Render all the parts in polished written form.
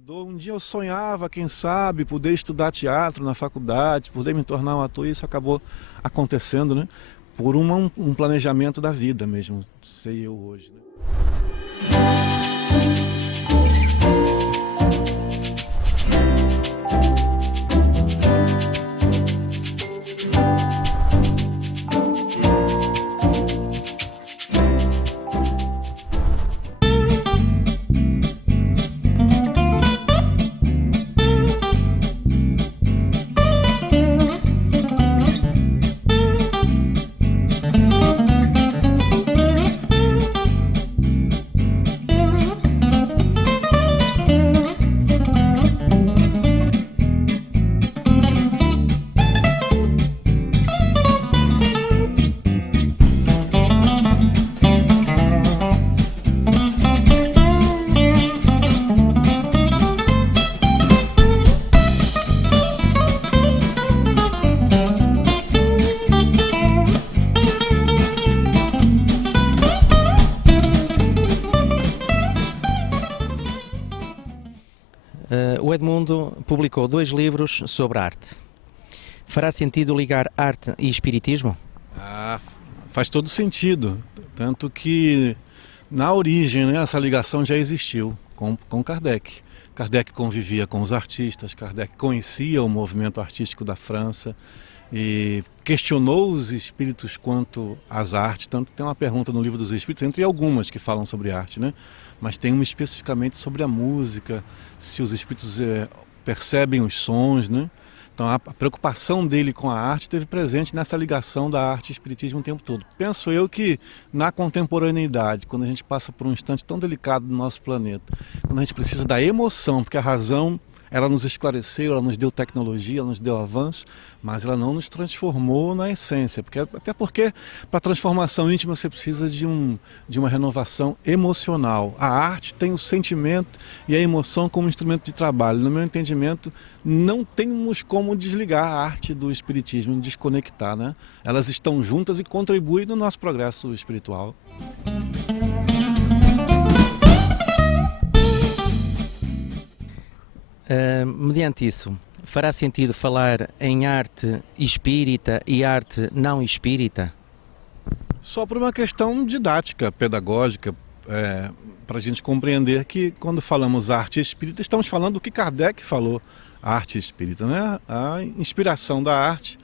amador. Um dia eu sonhava, quem sabe, poder estudar teatro na faculdade, poder me tornar um ator, e isso acabou acontecendo, né? Por um planejamento da vida mesmo, sei eu hoje, né? O Edmundo publicou 2 livros sobre arte. Fará sentido ligar arte e espiritismo? Faz todo sentido, tanto que na origem, né, essa ligação já existiu com Kardec. Kardec convivia com os artistas, Kardec conhecia o movimento artístico da França e questionou os espíritos quanto às artes. Tanto que tem uma pergunta no Livro dos Espíritos, entre algumas que falam sobre arte, né? Mas tem uma especificamente sobre a música, se os espíritos percebem os sons, né? Então a preocupação dele com a arte esteve presente nessa ligação da arte e espiritismo o tempo todo. Penso eu que na contemporaneidade, quando a gente passa por um instante tão delicado do nosso planeta, quando a gente precisa da emoção, porque a razão ela nos esclareceu, ela nos deu tecnologia, ela nos deu avanço, mas ela não nos transformou na essência. Até porque para a transformação íntima você precisa de uma renovação emocional. A arte tem o sentimento e a emoção como instrumento de trabalho. No meu entendimento, não temos como desligar a arte do espiritismo, desconectar, né? Elas estão juntas e contribuem no nosso progresso espiritual. Mediante isso, fará sentido falar em arte espírita e arte não espírita? Só por uma questão didática, pedagógica, para a gente compreender que quando falamos arte espírita, estamos falando do que Kardec falou, a arte espírita, né? A inspiração da arte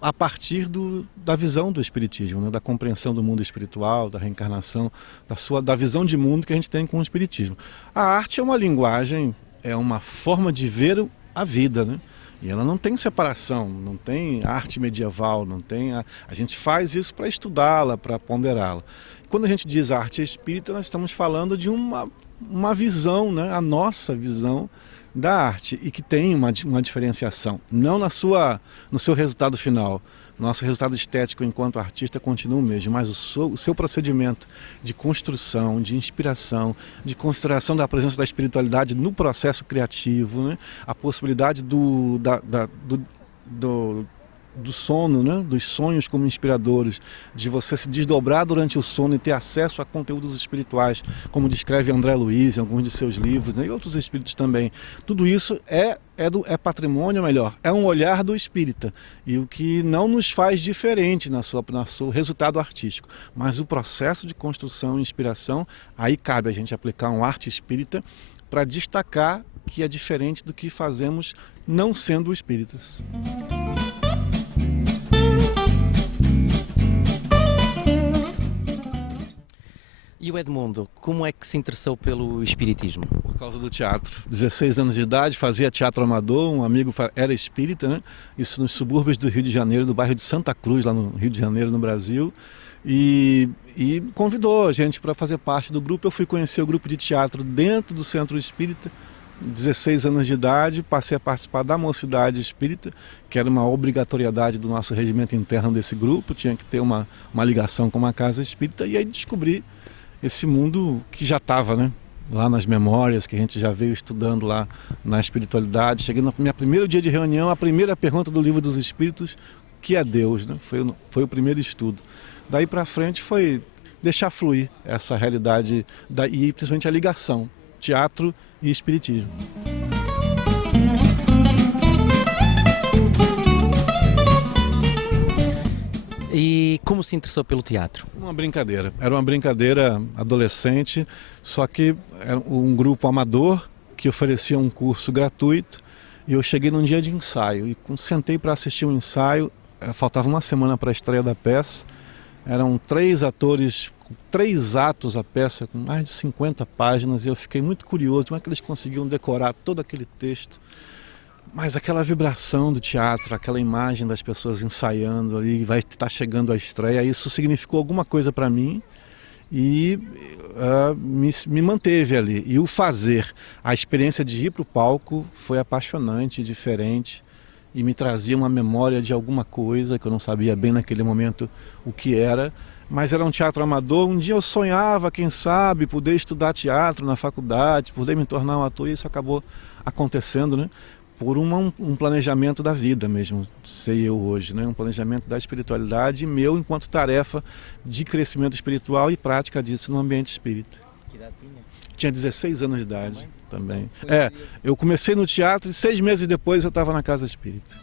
a partir da visão do espiritismo, né? Da compreensão do mundo espiritual, da reencarnação, da visão de mundo que a gente tem com o espiritismo. A arte é uma linguagem, é uma forma de ver a vida, né? E ela não tem separação, não tem arte medieval, não tem. A gente faz isso para estudá-la, para ponderá-la. Quando a gente diz arte espírita, nós estamos falando de uma visão, né? A nossa visão da arte, e que tem uma diferenciação, não no seu resultado final. Nosso resultado estético enquanto artista continua o mesmo, mas o seu procedimento de construção, de inspiração, de consideração da presença da espiritualidade no processo criativo, né? A possibilidade do sono, né? Dos sonhos como inspiradores, de você se desdobrar durante o sono e ter acesso a conteúdos espirituais, como descreve André Luiz em alguns de seus livros, né? E outros espíritos também. Tudo isso é patrimônio, melhor, é um olhar do espírita, e o que não nos faz diferente no seu resultado artístico, mas o processo de construção e inspiração, aí cabe a gente aplicar um arte espírita para destacar que é diferente do que fazemos não sendo espíritas. E o Edmundo, como é que se interessou pelo espiritismo? Por causa do teatro. 16 anos de idade, fazia teatro amador, um amigo era espírita, né? Isso nos subúrbios do Rio de Janeiro, do bairro de Santa Cruz, lá no Rio de Janeiro, no Brasil. E convidou a gente para fazer parte do grupo. Eu fui conhecer o grupo de teatro dentro do Centro Espírita, 16 anos de idade, passei a participar da Mocidade Espírita, que era uma obrigatoriedade do nosso regimento interno desse grupo, tinha que ter uma ligação com uma casa espírita, e aí descobri esse mundo que já estava, né, lá nas memórias, que a gente já veio estudando lá na espiritualidade. Cheguei no meu primeiro dia de reunião, a primeira pergunta do Livro dos Espíritos, que é Deus, né? Foi o primeiro estudo. Daí para frente foi deixar fluir essa realidade, e principalmente a ligação teatro e espiritismo. E como se interessou pelo teatro? Uma brincadeira. Era uma brincadeira adolescente, só que era um grupo amador que oferecia um curso gratuito. E eu cheguei num dia de ensaio e sentei para assistir um ensaio. Faltava uma semana para a estreia da peça. Eram 3 atores, 3 atos a peça, com mais de 50 páginas. E eu fiquei muito curioso como é que eles conseguiam decorar todo aquele texto. Mas aquela vibração do teatro, aquela imagem das pessoas ensaiando ali, vai estar chegando a estreia, isso significou alguma coisa para mim e me manteve ali. E o fazer, a experiência de ir para o palco foi apaixonante, diferente e me trazia uma memória de alguma coisa que eu não sabia bem naquele momento o que era. Mas era um teatro amador. Um dia eu sonhava, quem sabe, poder estudar teatro na faculdade, poder me tornar um ator, e isso acabou acontecendo, né? Por um planejamento da vida mesmo, sei eu hoje, né? Um planejamento da espiritualidade meu enquanto tarefa de crescimento espiritual e prática disso no ambiente espírita. Que idade tinha? Tinha 16 anos de idade também. Eu comecei no teatro e 6 meses depois eu estava na casa espírita.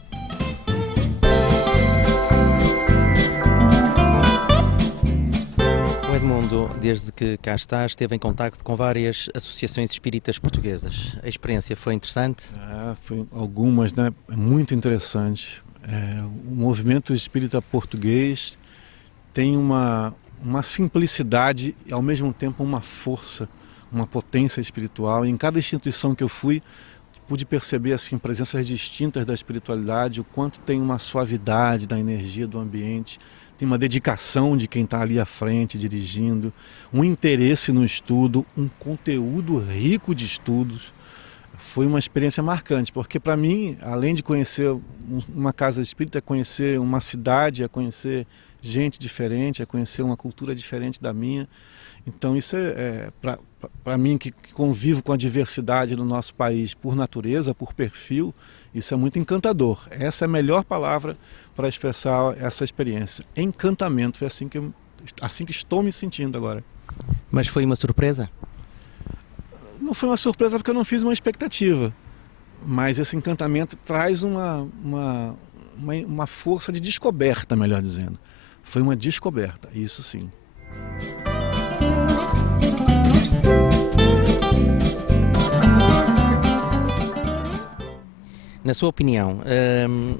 O Edmundo, desde que cá está, esteve em contacto com várias associações espíritas portuguesas. A experiência foi interessante? Foi algumas, né? Muito interessante. O movimento espírita português tem uma simplicidade e ao mesmo tempo uma força, uma potência espiritual. E em cada instituição que eu fui, pude perceber assim presenças distintas da espiritualidade, o quanto tem uma suavidade da energia do ambiente. Tem uma dedicação de quem está ali à frente, dirigindo, um interesse no estudo, um conteúdo rico de estudos. Foi uma experiência marcante, porque para mim, além de conhecer uma casa espírita, é conhecer uma cidade, é conhecer gente diferente, é conhecer uma cultura diferente da minha. Então isso para mim que convivo com a diversidade do nosso país por natureza, por perfil, isso é muito encantador. Essa é a melhor palavra para expressar essa experiência. Encantamento, foi assim que estou me sentindo agora. Mas foi uma surpresa? Não foi uma surpresa porque eu não fiz uma expectativa, mas esse encantamento traz uma força de descoberta, melhor dizendo. Foi uma descoberta, isso sim. Na sua opinião,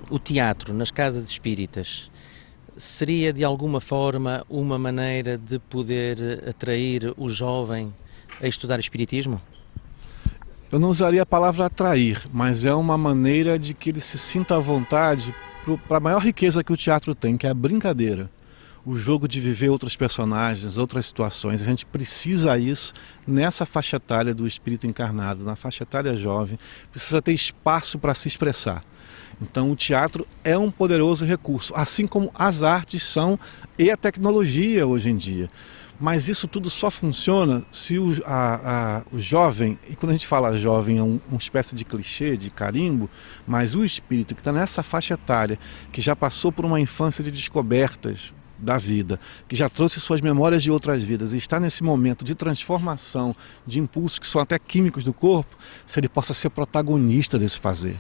o teatro nas casas espíritas seria de alguma forma uma maneira de poder atrair o jovem a estudar espiritismo? Eu não usaria a palavra atrair, mas é uma maneira de que ele se sinta à vontade para a maior riqueza que o teatro tem, que é a brincadeira. O jogo de viver outros personagens, outras situações. A gente precisa isso nessa faixa etária do espírito encarnado, na faixa etária jovem. Precisa ter espaço para se expressar. Então o teatro é um poderoso recurso, assim como as artes são e a tecnologia hoje em dia. Mas isso tudo só funciona se o jovem, e quando a gente fala jovem é uma espécie de clichê, de carimbo, mas o espírito que está nessa faixa etária, que já passou por uma infância de descobertas da vida, que já trouxe suas memórias de outras vidas e está nesse momento de transformação, de impulsos que são até químicos do corpo, se ele possa ser protagonista desse fazer.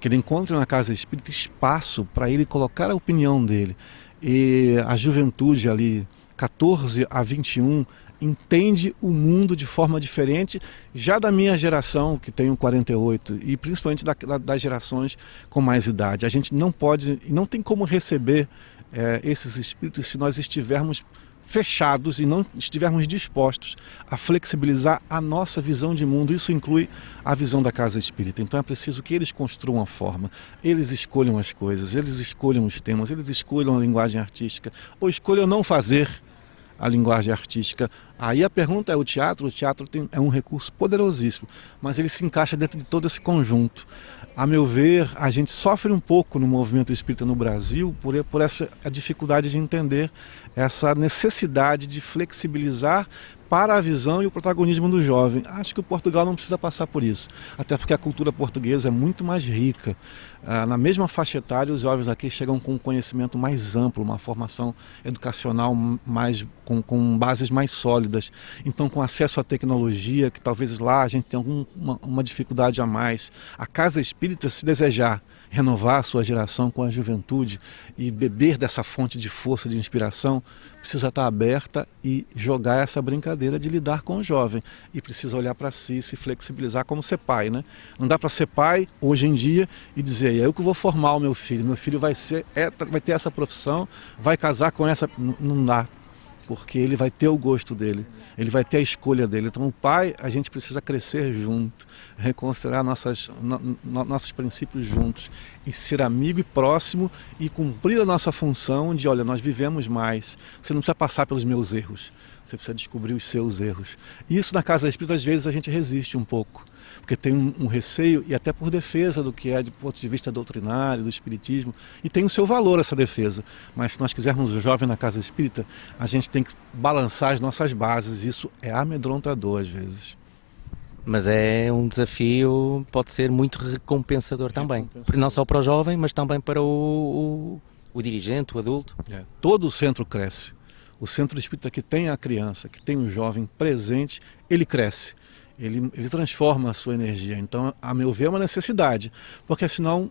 Que ele encontre na casa espírita espaço para ele colocar a opinião dele. E a juventude ali, 14 a 21, entende o mundo de forma diferente, já da minha geração, que tenho 48, e principalmente das gerações com mais idade. A gente não pode, não tem como receber esses espíritos se nós estivermos fechados e não estivermos dispostos a flexibilizar a nossa visão de mundo. Isso inclui a visão da casa espírita. Então é preciso que eles construam a forma, eles escolham as coisas, eles escolham os temas, eles escolham a linguagem artística, ou escolham não fazer a linguagem artística. Aí a pergunta é, o teatro é um recurso poderosíssimo, mas ele se encaixa dentro de todo esse conjunto. A meu ver, a gente sofre um pouco no movimento espírita no Brasil por essa dificuldade de entender essa necessidade de flexibilizar para a visão e o protagonismo do jovem. Acho que o Portugal não precisa passar por isso, até porque a cultura portuguesa é muito mais rica. Na mesma faixa etária, os jovens aqui chegam com um conhecimento mais amplo, uma formação educacional com bases mais sólidas. Então, com acesso à tecnologia, que talvez lá a gente tenha uma dificuldade a mais. A Casa Espírita, se desejar renovar a sua geração com a juventude e beber dessa fonte de força, de inspiração, precisa estar aberta e jogar essa brincadeira de lidar com o jovem. E precisa olhar para si, se flexibilizar como ser pai, né? Não dá para ser pai hoje em dia e dizer, é eu que vou formar o meu filho vai ter essa profissão, vai casar com essa... Não dá. Porque ele vai ter o gosto dele, ele vai ter a escolha dele. Então, o pai, a gente precisa crescer junto, reconsiderar nossos princípios juntos e ser amigo e próximo e cumprir a nossa função de, olha, nós vivemos mais, você não precisa passar pelos meus erros, você precisa descobrir os seus erros. E isso na Casa Espírita, às vezes, a gente resiste um pouco, porque tem um receio e até por defesa do que é de ponto de vista doutrinário, do espiritismo, e tem o seu valor essa defesa. Mas se nós quisermos o jovem na Casa Espírita, a gente tem que balançar as nossas bases, isso é amedrontador às vezes. Mas é um desafio, pode ser muito recompensador também, não só para o jovem, mas também para o dirigente, o adulto. Todo o centro cresce. O centro espírita que tem a criança, que tem o jovem presente, ele cresce. Ele transforma a sua energia. Então, a meu ver, é uma necessidade, porque senão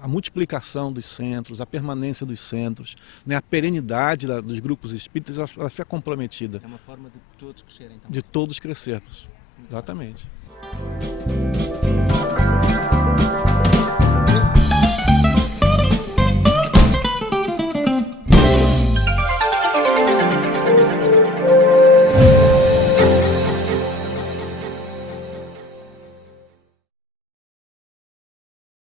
a multiplicação dos centros, a permanência dos centros, né, a perenidade dos grupos espíritas, ela fica comprometida. É uma forma de todos crescerem. Então. De todos crescermos. Exatamente.